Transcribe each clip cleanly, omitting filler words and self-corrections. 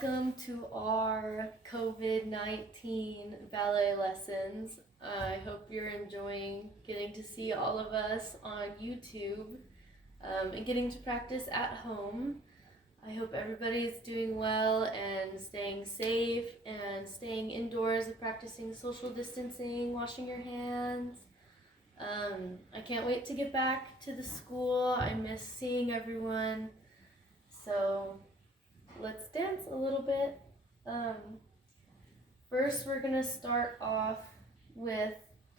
welcome to our COVID-19 ballet lessons. I hope you're enjoying getting to see all of us on YouTube and getting to practice at home. I hope everybody's doing well and staying safe and staying indoors and practicing social distancing, washing your hands. I can't wait to get back to the school. I miss seeing everyone. So let's dance a little bit. First, we're gonna start off with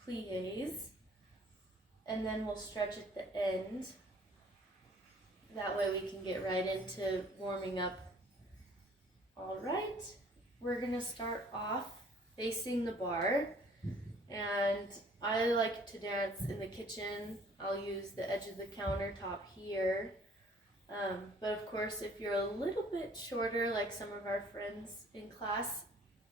pliés, and then we'll stretch at the end. That way we can get right into warming up. All right, we're gonna start off facing the bar, and I like to dance in the kitchen. I'll use the edge of the countertop here. But of course, if you're a little bit shorter, like some of our friends in class,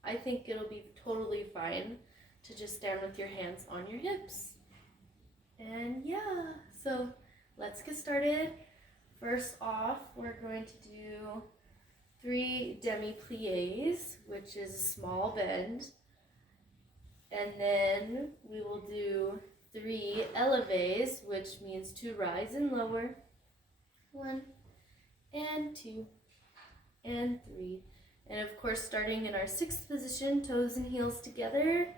I think it'll be totally fine to just stand with your hands on your hips. And yeah, so let's get started. First off, we're going to do 3 demi-pliés, which is a small bend. And then we will do 3 élevés, which means to rise and lower. 1 and 2 and 3. And of course, starting in our 6th position, toes and heels together.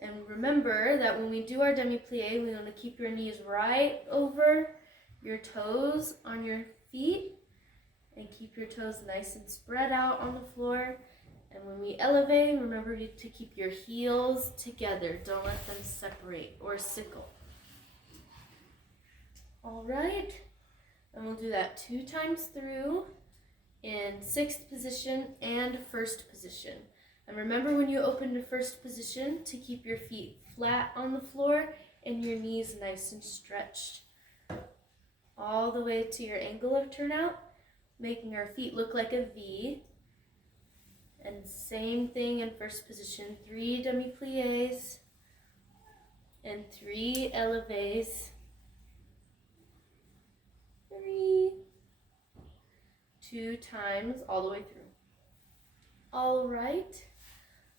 And remember that when we do our demi-plié, we want to keep your knees right over your toes on your feet and keep your toes nice and spread out on the floor. And when we elevate, remember to keep your heels together. Don't let them separate or sickle. All right. And we'll do that 2 times through in 6th position and 1st position. And remember when you open to 1st position to keep your feet flat on the floor and your knees nice and stretched. All the way to your angle of turnout, making our feet look like a V. And same thing in 1st position, 3 demi-pliés and 3 élevés. 3, 2 times all the way through. All right,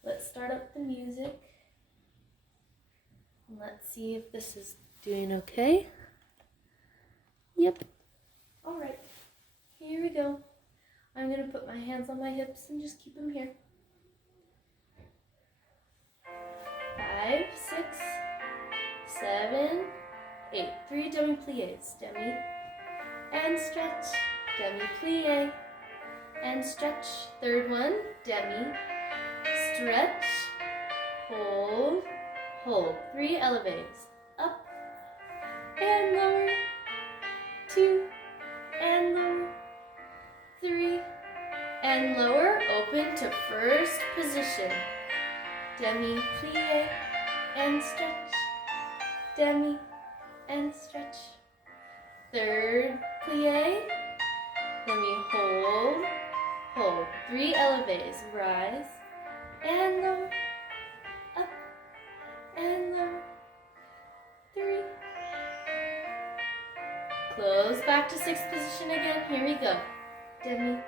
let's start up the music. Let's see if this is doing okay. Yep. All right, here we go. I'm gonna put my hands on my hips and just keep them here. 5, 6, 7, 8. 3 demi-pliés. Demi and stretch, demi-plié and stretch. 3rd one, demi, stretch, hold, hold. 3 élevés. Up and lower. 2 and lower. 3 and lower. Open to 1st position. Demi-plié and stretch. Demi and stretch. 3rd plié. Then we hold, hold. 3 élevés. Rise and lower. Up and lower. 3. Close back to 6th position again. Here we go. Demi,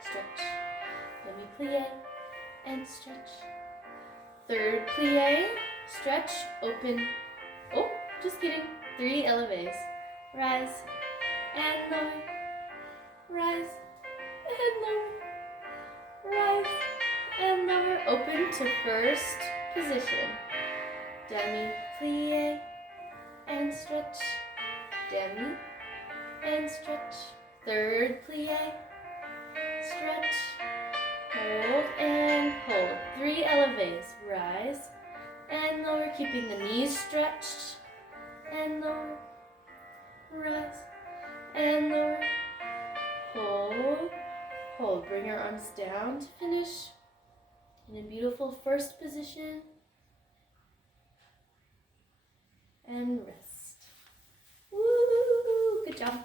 stretch, demi-plié, and stretch. 3rd plié, stretch, open. Oh, just kidding. 3 élevés. Rise and lower. Rise and lower. Rise and lower. Open to 1st position. Demi-plié and stretch. Demi and stretch. 3rd plié, stretch, hold and hold. 3 élevés. Rise and lower, keeping the knees stretched. And lower. Rise and lower. Hold, hold. Bring your arms down to finish in a beautiful 1st position. And rest. Woo! Good job.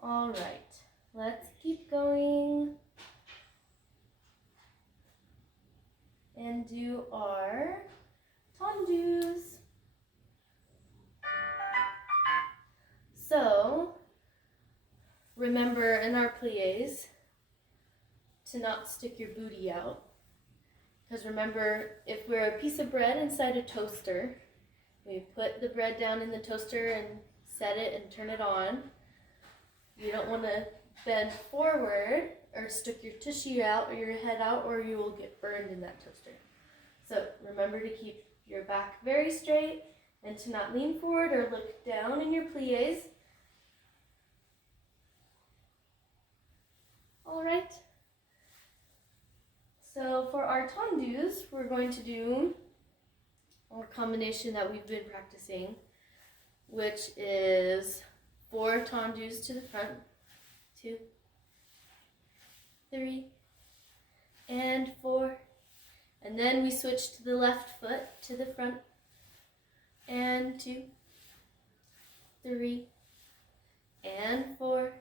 All right, let's keep going and do our tendus. So remember in our pliés to not stick your booty out. Because remember, if we're a piece of bread inside a toaster, we put the bread down in the toaster and set it and turn it on. You don't want to bend forward or stick your tushy out or your head out, or you will get burned in that toaster. So remember to keep your back very straight and to not lean forward or look down in your pliés. All right. So for our tendus, we're going to do our combination that we've been practicing, which is 4 tendus to the front, 2, 3, and 4. And then we switch to the left foot to the front, and 2, 3, and 4.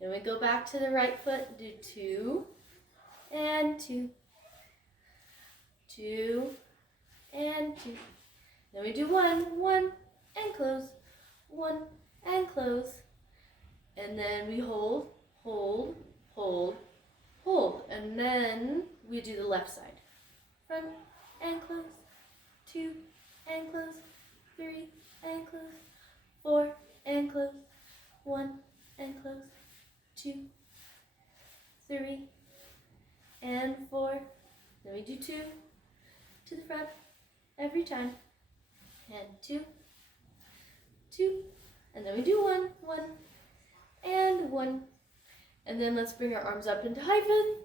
Then we go back to the right foot, do 2, and 2, 2, and 2. Then we do 1, 1, and close, 1, and close. And then we hold, hold, hold, hold. And then we do the left side. Front, and close, 2, and close, 3, and close, 4, and close, 1, and close, 2, 3, and 4. Then we do 2 to the front every time, and 2, 2, and then we do 1, 1, and 1. And then let's bring our arms up into hyphen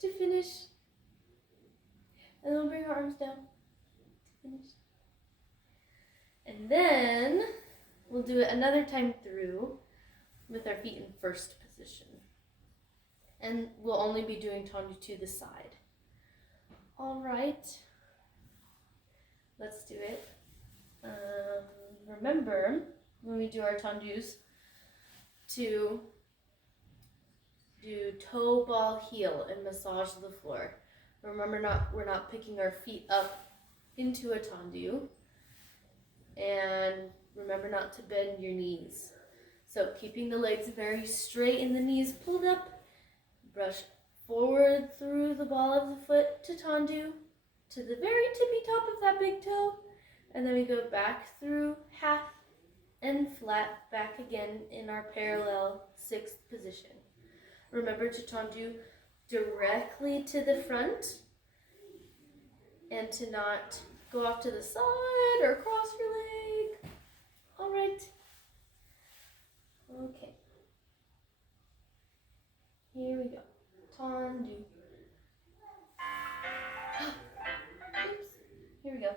to finish. And then we'll bring our arms down to finish. And then we'll do it another time through with our feet in first position. And we'll only be doing tendu to the side. All right, let's do it. Remember, when we do our tendus, to do toe, ball, heel, and massage the floor. Remember, we're not picking our feet up into a tendu. And remember not to bend your knees. So keeping the legs very straight and the knees pulled up. Brush forward through the ball of the foot to tendu, to the very tippy top of that big toe. And then we go back through half and flat back again in our parallel 6th position. Remember to tendu directly to the front and to not go off to the side or cross your leg. All right. Okay. Here we go. Tendu. Oops. Here we go.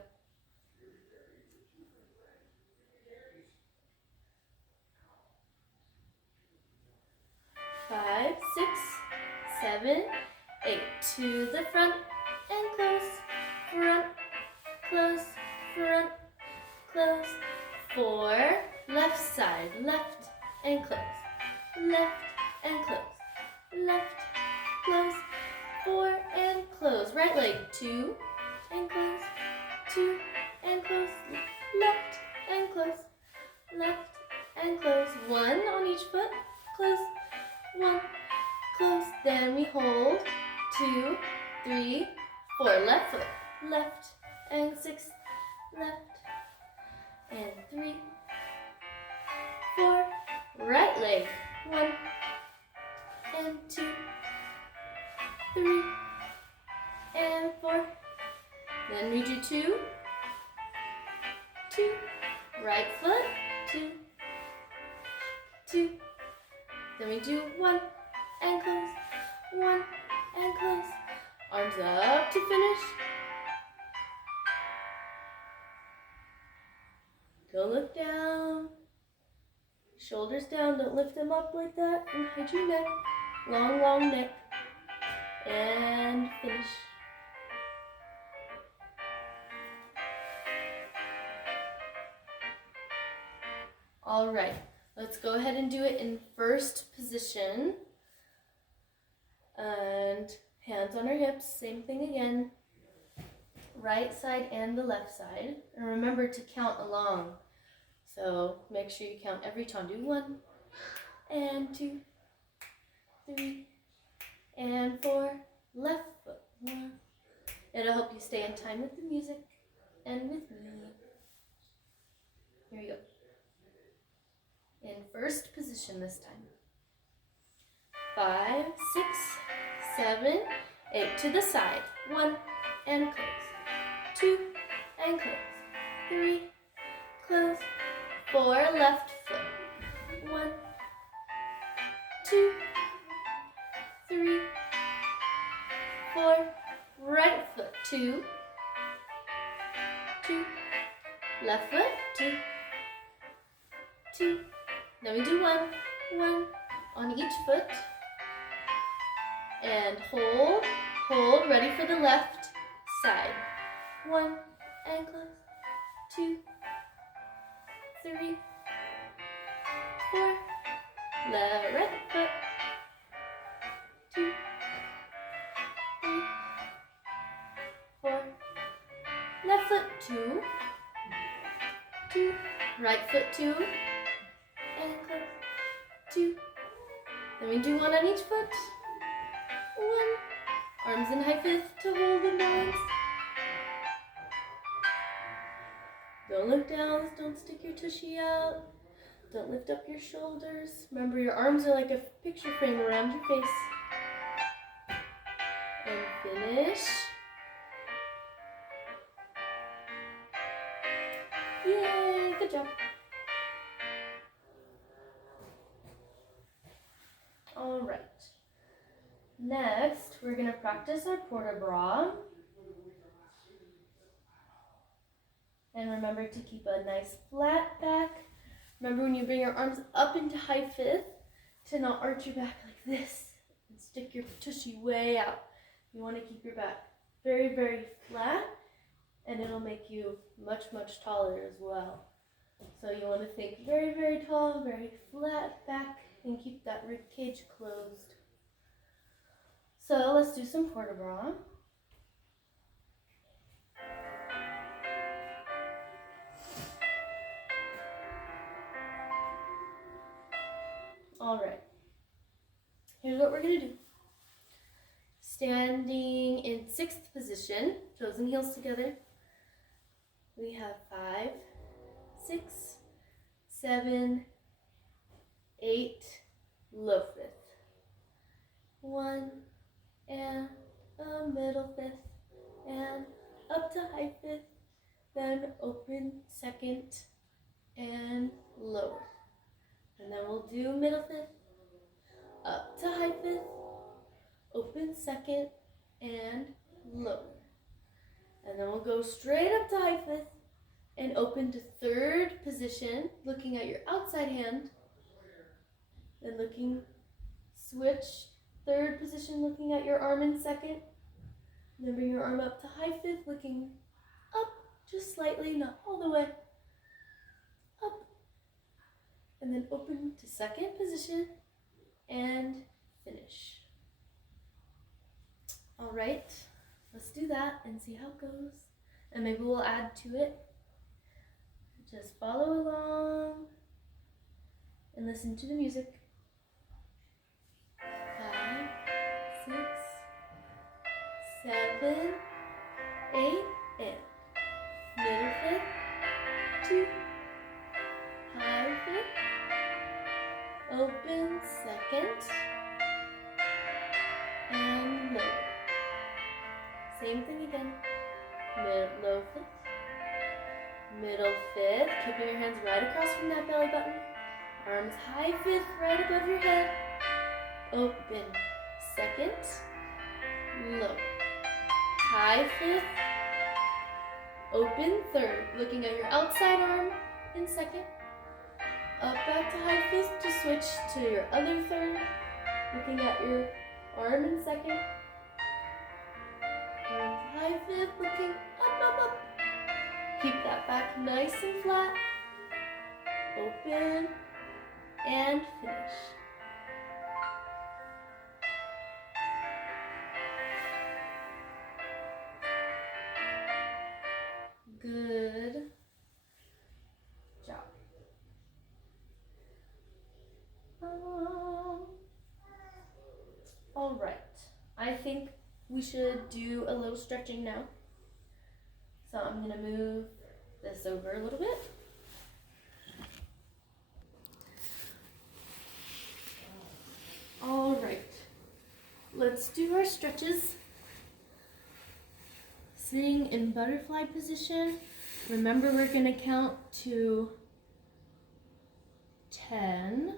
5, 6, 7, 8. To the front and close. Front, close, front, close. 4. Left side, left and close. Left and close. Left, close. 4 and close. Right leg, 2 and close. 2 and close. Left and close. Left and close. 1 on each foot. Close. 1, close, then we hold, 2, 3, 4, left foot, left, and 6, left, and 3, 4, right leg, 1, and 2, 3, and 4, then we do 2, 2, right foot, 2, 2, then we do 1 and close, 1 and close. Arms up to finish. Don't look down. Shoulders down, don't lift them up like that. And hide your neck. Long, long neck. And finish. All right. Let's go ahead and do it in first position. And hands on our hips, same thing again. Right side and the left side. And remember to count along. So make sure you count every time. Do 1 and 2, 3, and 4. Left foot. 1. It'll help you stay in time with the music and with me. Here you go. In first position this time. 5, 6, 7, 8 to the side. 1 and close. 2 and close. 3, close. 4, left foot. 1, 2, 3, 4, right foot. 2, 2, left foot. 2, 2. Then we do 1, 1 on each foot. And hold, hold, ready for the left side. 1 and close. 2, 3, 4. Left, right foot. 2, 3, 4. Left foot. 2, 2. Right foot. 2 and close. 2. Then we do 1 on each foot. 1. Arms in high fist to hold and balance. Don't look down. Don't stick your tushy out. Don't lift up your shoulders. Remember, your arms are like a picture frame around your face. And finish. Yay, good job. All right. Next, we're going to practice our port-a-bras. And remember to keep a nice flat back. Remember when you bring your arms up into high fifth to not arch your back like this and stick your tushy way out. You want to keep your back very, very flat, and it'll make you much, much taller as well. So you want to think very, very tall, very flat back, and keep that rib cage closed. So let's do some port-a-bras. All right. Here's what we're going to do. Standing in 6th position, toes and heels together. We have 5, 6, 7, 8, low fifth. 1 and a middle fifth and up to high fifth. Then open 2nd and lower. And then we'll do middle fifth, up to high fifth, open 2nd and lower. And then we'll go straight up to high fifth and open to 3rd position, looking at your outside hand. Then switch 3rd position, looking at your arm in 2nd. Then bring your arm up to high fifth, looking up just slightly, not all the way. Up. And then open to 2nd position and finish. All right, let's do that and see how it goes. And maybe we'll add to it. Just follow along and listen to the music. 5, 6, 7, 8, and middle fifth, 2, high fifth, open 2nd, and lower. Same thing again. Low fifth, middle fifth, keeping your hands right across from that belly button. Arms high fifth, right above your head. Open 2nd, low. High fifth, open 3rd, looking at your outside arm in 2nd. Up back to high fifth to switch to your other 3rd, looking at your arm in 2nd. Arms high fifth, looking up. Keep that back nice and flat. Open and finish. Good job. we should do a little stretching now. So I'm gonna move this over a little bit. All right, let's do our stretches. Sitting in butterfly position. Remember, we're gonna count to 10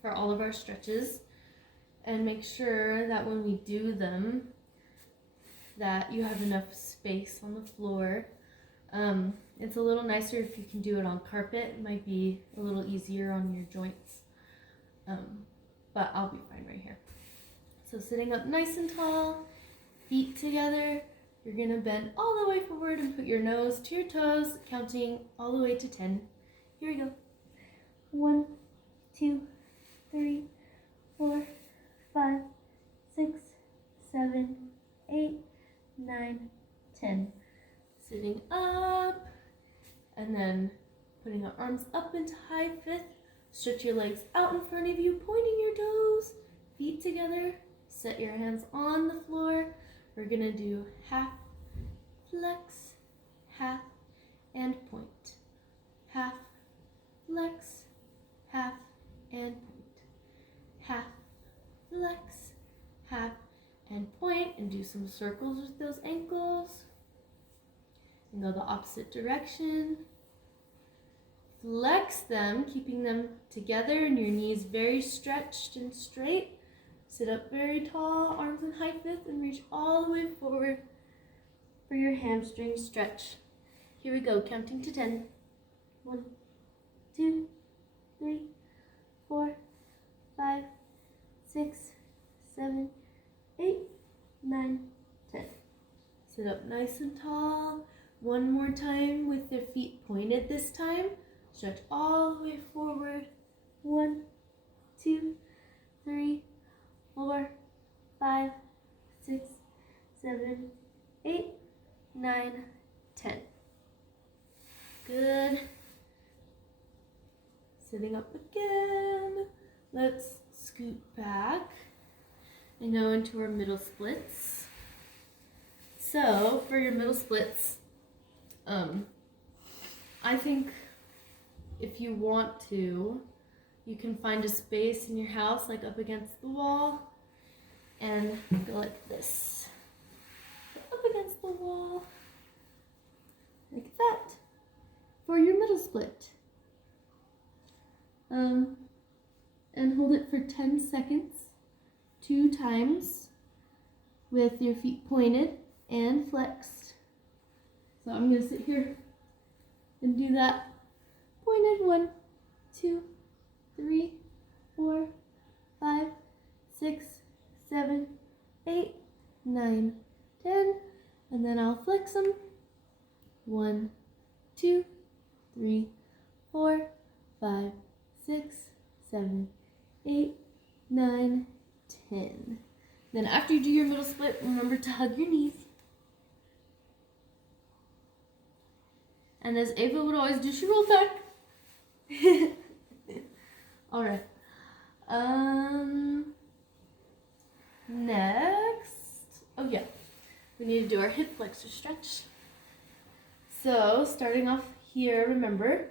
for all of our stretches, and make sure that when we do them that you have enough space on the floor. It's a little nicer if you can do it on carpet. It might be a little easier on your joints, but I'll be fine right here. So sitting up nice and tall, feet together. You're gonna bend all the way forward and put your nose to your toes, counting all the way to 10. Here we go. 1, 2, 3, 4, 5, 6, 7, 8, 9, 10. Sitting up, and then putting our arms up into high fifth. Stretch your legs out in front of you, pointing your toes, feet together. Set your hands on the floor. We're gonna do half, flex, half, and point. Half, flex, half, and point. Half, flex, half, and point, and do some circles with those ankles. And go the opposite direction. Flex them, keeping them together and your knees very stretched and straight. Sit up very tall, arms in high fifth, and reach all the way forward for your hamstring stretch. Here we go, counting to 10. 1, 2, 3, 4, 5, 6, 7, 8, 9, 10. Sit up nice and tall. One more time with your feet pointed this time. Stretch all the way forward. 1, 2, 3, 4, 5, 6, 7, 8, 9, 10. Good. Sitting up again. Let's scoot back and go into our middle splits. So for your middle splits, I think if you want to, you can find a space in your house, like up against the wall, and go like this. Go up against the wall, like that, for your middle split. And hold it for 10 seconds, 2 times, with your feet pointed and flexed. So I'm gonna sit here and do that. Pointed 1, 2, 3, 4, 5, 6, 7, 8, 9, 10, and then I'll flex them. 1, 2, 3, 4, 5, 6, 7, 8, 9, 10. Then after you do your middle split, remember to hug your knees. And as Ava would always do, she rolled back. All right. Next, oh yeah, we need to do our hip flexor stretch. So starting off here, remember,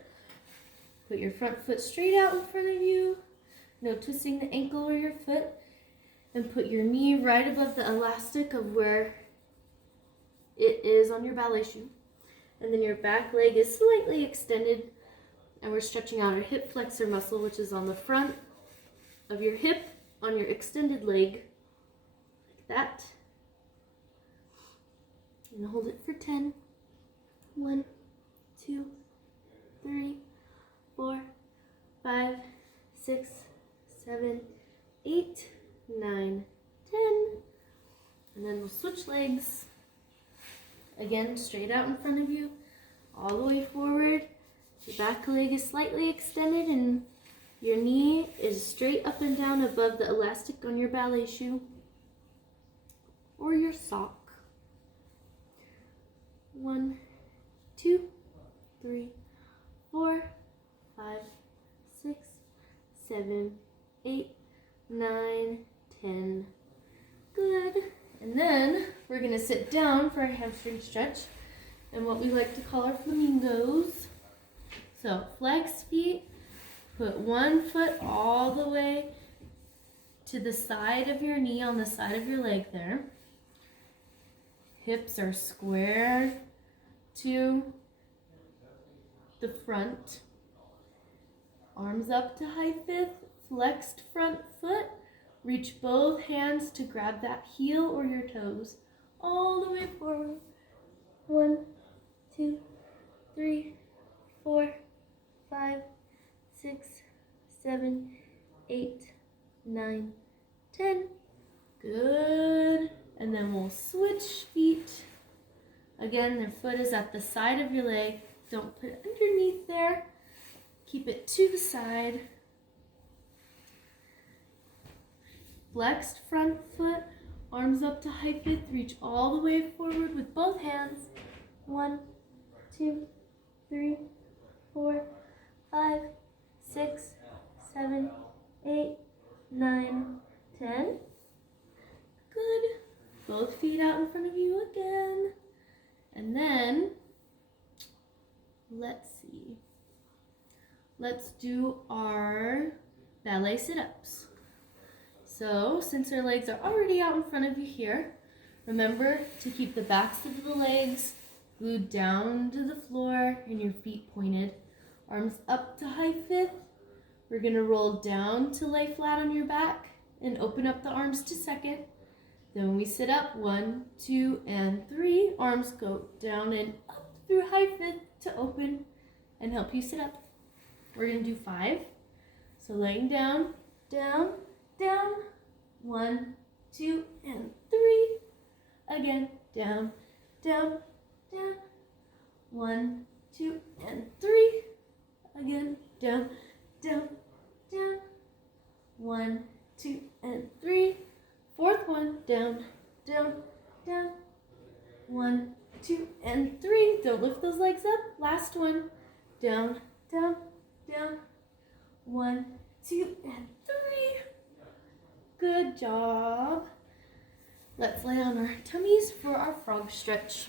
put your front foot straight out in front of you. No twisting the ankle or your foot. And put your knee right above the elastic of where it is on your ballet shoe. And then your back leg is slightly extended, and we're stretching out our hip flexor muscle, which is on the front of your hip on your extended leg, like that. And hold it for 10. 1, 2, 3, 4, 5, 6, 7, 8, 9, 10. And then we'll switch legs. Again, straight out in front of you, all the way forward. Your back leg is slightly extended and your knee is straight up and down above the elastic on your ballet shoe or your sock. 1, 2, 3, 4, 5, 6, 7, 8, 9, 10. Good. And then we're gonna sit down for our hamstring stretch and what we like to call our flamingos. So flex feet, put one foot all the way to the side of your knee on the side of your leg there. Hips are square to the front. Arms up to high fifth, flexed front foot. Reach both hands to grab that heel or your toes all the way forward. 1, 2, 3, 4, 5, 6, 7, 8, 9, 10. Good. And then we'll switch feet. Again, their foot is at the side of your leg. Don't put it underneath there. Keep it to the side. Flexed front foot, arms up to high fifth, reach all the way forward with both hands. 1, 2, 3, 4, 5, 6, 7, 8, 9, 10. Good. Both feet out in front of you again. And then, let's see. Let's do our ballet sit-ups. So, since our legs are already out in front of you here, remember to keep the backs of the legs glued down to the floor and your feet pointed. Arms up to high fifth. We're going to roll down to lay flat on your back and open up the arms to second. Then when we sit up, 1, 2, and 3, arms go down and up through high fifth to open and help you sit up. We're going to do 5. So laying down, down, down. 1, 2, and 3. Again, down, down, down. 1, 2, and 3. Again, down, down, down. 1, 2, and 3. Fourth one, down, down, down. 1, 2, and 3. Don't lift those legs up. Last one, down, down, down. 1, 2, and 3. Good job. Let's lay on our tummies for our frog stretch.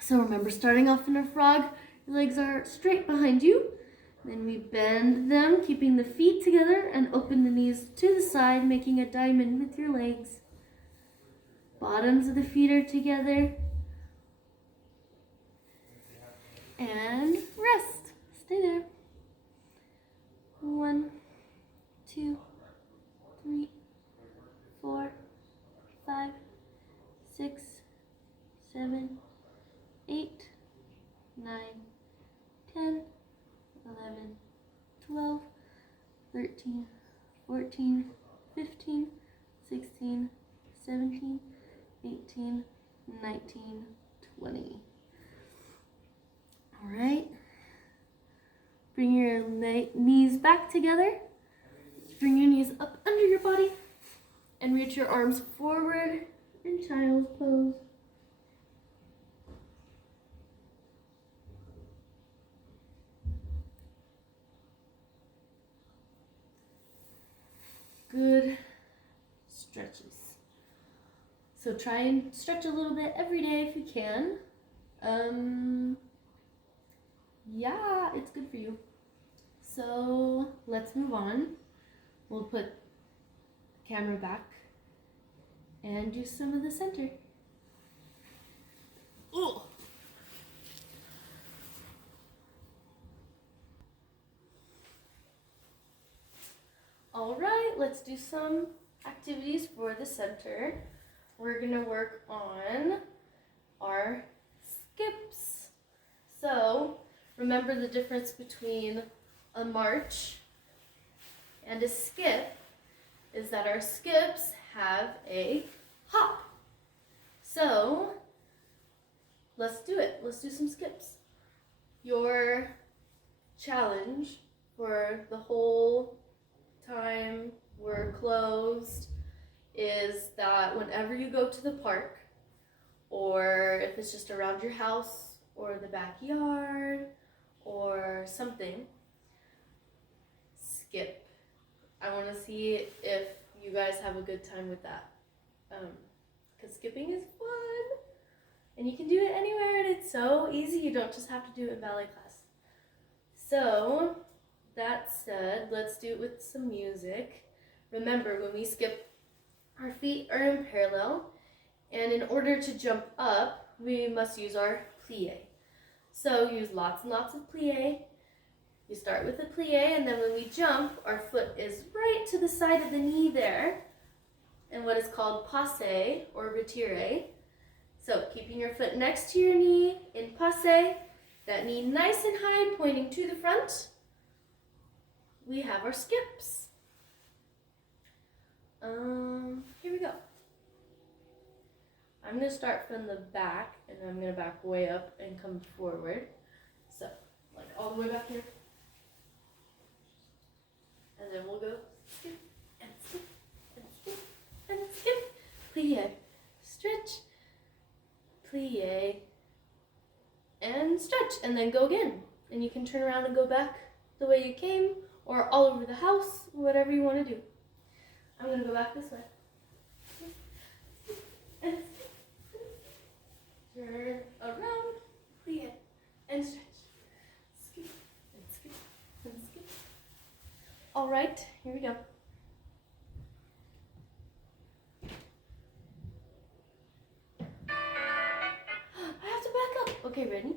So remember, starting off in a frog, your legs are straight behind you. Then we bend them, keeping the feet together, and open the knees to the side, making a diamond with your legs. Bottoms of the feet are together. And rest. Stay there. 1, 2, 3, 4, 5, 6, 7, 8, 9, 10, 11, 12, 13, 14, 15, 16, 17, 18, 19, 20. All right. Bring your knees back together. Bring your knees up under your body and reach your arms forward in child's pose. Good stretches. So try and stretch a little bit every day if you can. Yeah, it's good for you. So let's move on. We'll put the camera back and do some of the center. Ooh. All right, let's do some activities for the center. We're gonna work on our skips. So remember the difference between a march and a skip is that our skips have a hop. So let's do it. Let's do some skips. Your challenge for the whole time we're closed is that whenever you go to the park, or if it's just around your house or the backyard or something, skip. I want to see if you guys have a good time with that, because skipping is fun. And you can do it anywhere, and it's so easy. You don't just have to do it in ballet class. So, that said, let's do it with some music. Remember, when we skip, our feet are in parallel, and in order to jump up, we must use our plie. So use lots and lots of plie. You start with a plie, and then when we jump, our foot is right to the side of the knee there, in what is called passe or retire. So keeping your foot next to your knee in passe, that knee nice and high, pointing to the front, we have our skips. Here we go. I'm going to start from the back, and I'm going to back way up and come forward. So, like all the way back here. And then we'll go skip, and skip, and skip, and skip. Plie, stretch, plie, and stretch, and then go again. And you can turn around and go back the way you came, or all over the house, whatever you want to do. I'm going to go back this way. And turn around, plie, and stretch. Skip, and skip, and skip. All right, here we go. I have to back up. Okay, ready?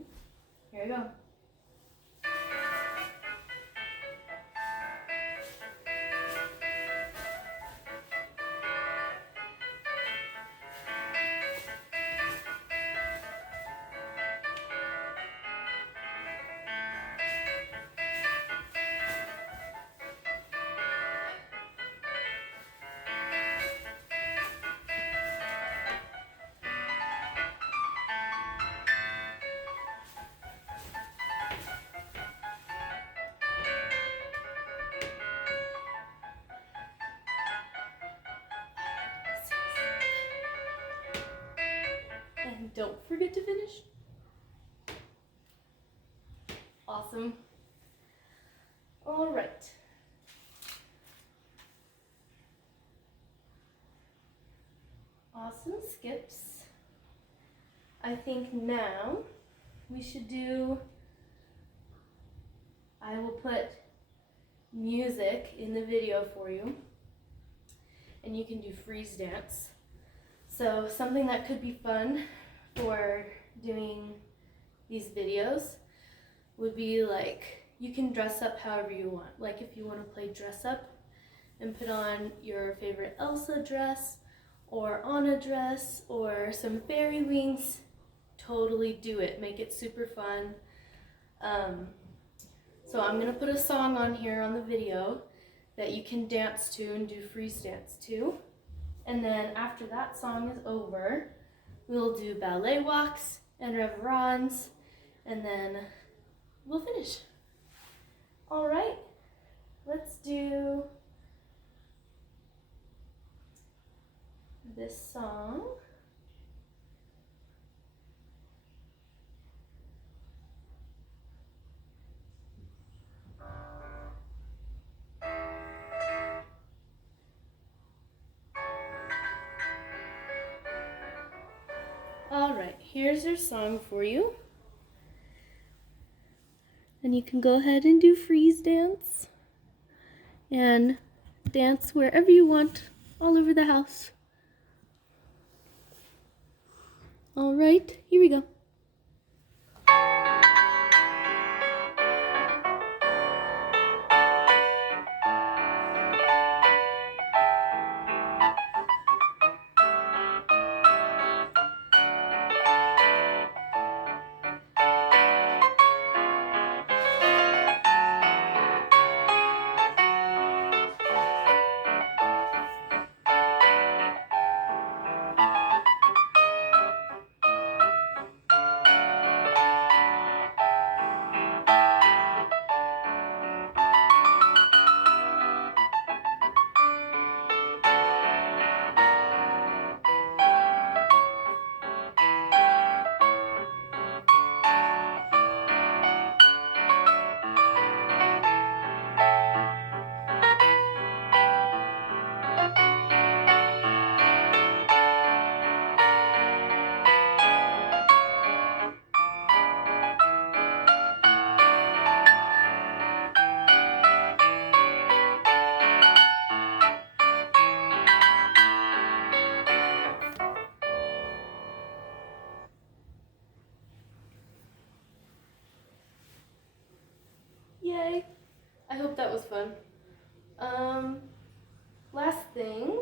Here we go. And don't forget to finish. Awesome. All right. Awesome skips. I think now we should do, I will put music in the video for you, and you can do freeze dance. So something that could be fun for doing these videos would be like, you can dress up however you want. Like if you want to play dress up and put on your favorite Elsa dress or Anna dress or some fairy wings, totally do it. Make it super fun. So I'm going to put a song on here on the video that you can dance to and do freeze dance to. And then after that song is over, we'll do ballet walks and reverends, and then we'll finish. All right, let's do this song. All right, here's our song for you. And you can go ahead and do freeze dance and dance wherever you want, all over the house. All right, here we go. that was fun. Last thing,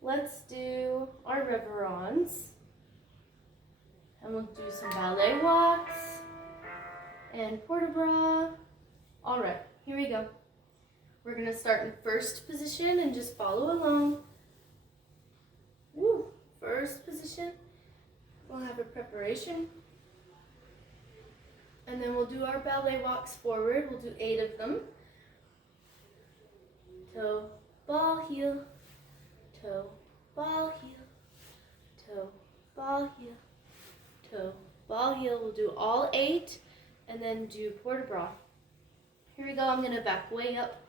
let's do our reverends. And we'll do some ballet walks and port de bras. All right, here we go. We're gonna start in first position and just follow along. Woo, first position. We'll have a preparation. And then we'll do our ballet walks forward. We'll do 8 of them. Toe, ball, heel, toe, ball, heel, toe, ball, heel, toe, ball, heel. We'll do all 8 and then do port de bras. Here we go. I'm going to back way up.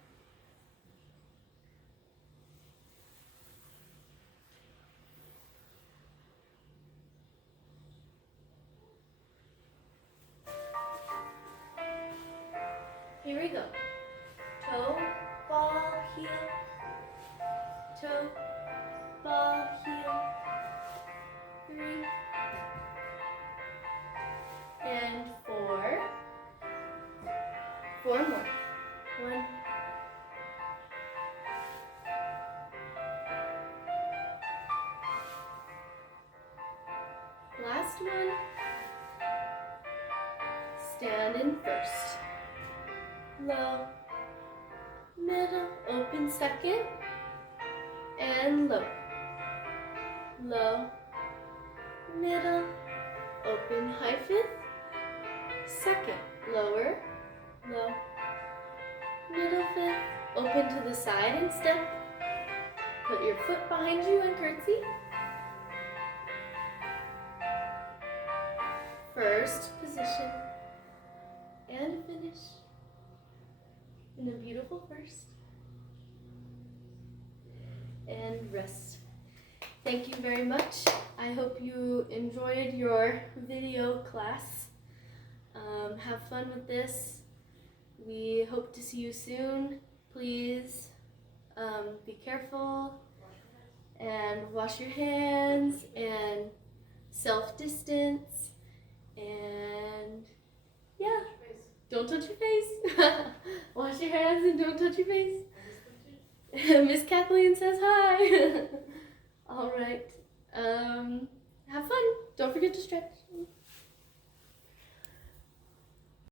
Here we go. Toe, ball, heel, toe, ball, heel, 3, and 4. 4 more. 1, last one. Stand in first. Low, middle, open second, and low. Low, middle, open high fifth, second, lower, low, middle fifth, open to the side and step. Put your foot behind you and curtsy. First position, and finish in a beautiful first. And rest. Thank you very much. I hope you enjoyed your video class. Have fun with this. We hope to see you soon. Please be careful and wash your hands and self-distance, and yeah, don't touch your face. Wash your hands and don't touch your face. Miss Kathleen says hi. All right. Have fun. Don't forget to stretch.